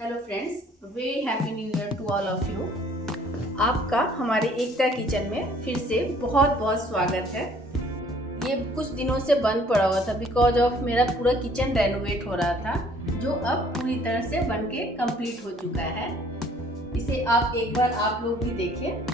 Hello friends, very happy new year to all of you. आपका हमारे एकता किचन में फिर से बहुत बहुत स्वागत है। ये कुछ दिनों से बंद पड़ा हुआ था बिकॉज ऑफ मेरा पूरा किचन रेनोवेट हो रहा था, जो अब पूरी तरह से बन के कंप्लीट हो चुका है। इसे आप एक बार आप लोग भी देखिए।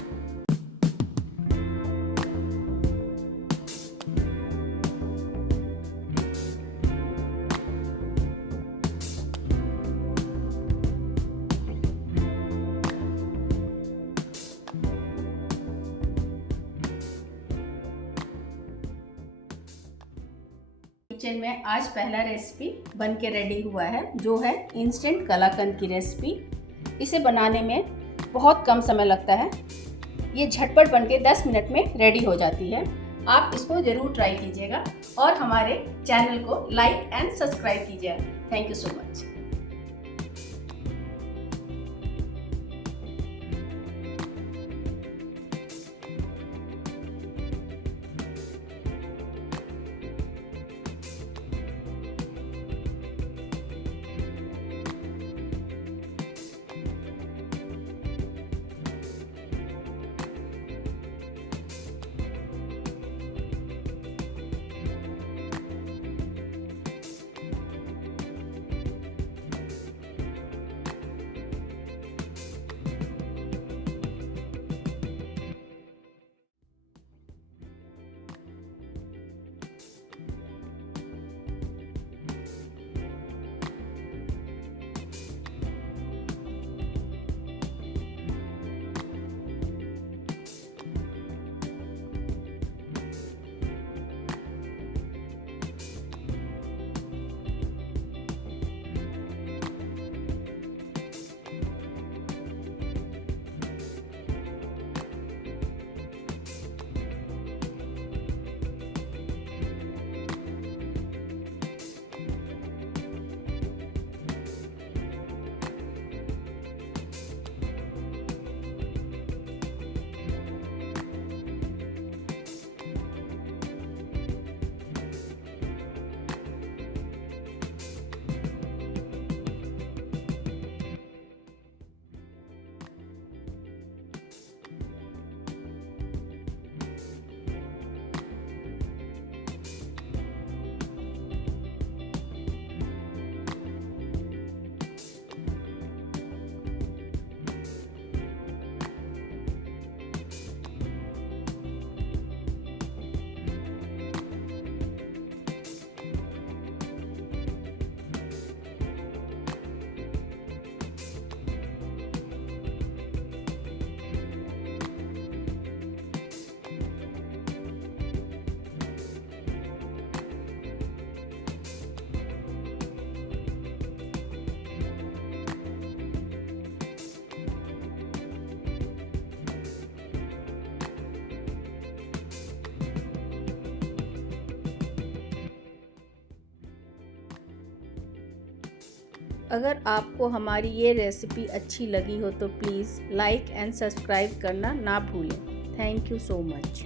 किचन में आज पहला रेसिपी बन के रेडी हुआ है, जो है इंस्टेंट कलाकंद की रेसिपी। इसे बनाने में बहुत कम समय लगता है। ये झटपट बन के 10 मिनट में रेडी हो जाती है। आप इसको ज़रूर ट्राई कीजिएगा और हमारे चैनल को लाइक एंड सब्सक्राइब कीजिएगा। Thank you so much. अगर आपको हमारी ये रेसिपी अच्छी लगी हो तो प्लीज़ लाइक एंड सब्सक्राइब करना ना भूलें। Thank you so much.